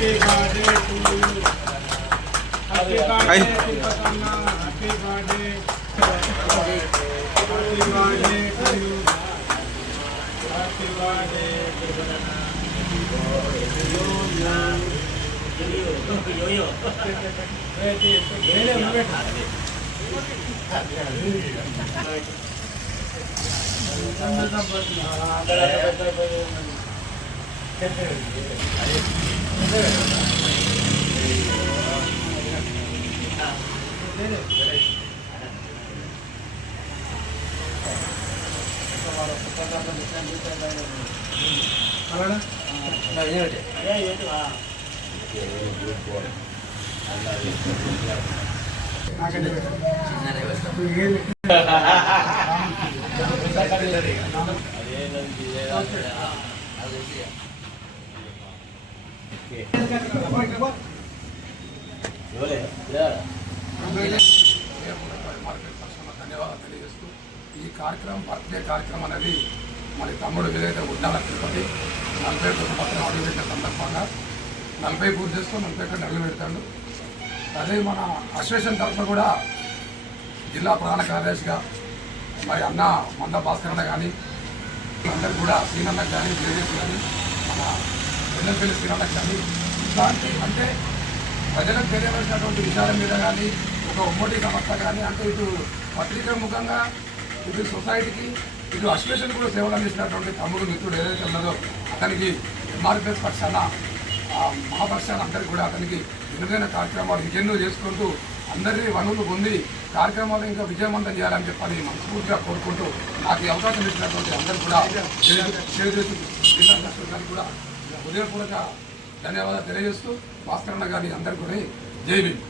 Happy birthday to you. Happy birthday to Prasanna. Happy birthday. Happy birthday to you. Happy birthday to Prasanna. Yo. ధన్యవాదాలు తెలియజేస్తూ ఈ కార్యక్రమం birthday కార్యక్రమం అనేది మరి తమ్ముడు ఏదైతే ఉండాల తిరుపతి 40 సంవత్సరం అడుగుపెట్టిన సందర్భంగా 40 పూర్తి చేస్తూ 40 అడుగు పెడతాడు. అదే మన అసోసియేషన్ తరఫున కూడా జిల్లా ప్రధాన కార్యదర్శిగా మరి అన్న మంద భాస్కర్ అన్న కానీ అందరు కూడా శ్రీనన్నకు కానీ జేజేసి కానీ మన ఎన్నెల్పల్లి శ్రీనన్నకు కానీ ఇట్లాంటి అంటే ప్రజలకు తెలియవలసినటువంటి విషయాల మీద కానీ ఒక ఉమ్మడి సంస్థ కానీ అంటే ఇటు పత్రికా ముఖంగా ఇటు సొసైటీకి ఇటు అసోసియేషన్ కూడా సేవలు అందిస్తున్నటువంటి తమ్ముడు మిత్రుడు ఏదైతే ఉన్నదో అతనికి ఎంఆర్పిఎస్ పక్షాన మా పక్షాన అందరికీ కూడా అతనికి విలువైన కార్యక్రమాలు ఇంకెన్నో చేసుకుంటూ అందరి వనరులు పొంది కార్యక్రమాలు ఇంకా విజయవంతం చేయాలని చెప్పని మనస్ఫూర్తిగా కోరుకుంటూ నాకు ఈ అవకాశం ఇచ్చినటువంటి అందరూ కూడా జిల్లా కలెక్టర్ గారికి కూడా హృదయపూర్వక ధన్యవాదాలు తెలియజేస్తూ భాస్కర్ అన్న గారి అందరికీ కూడా జై భీమ్.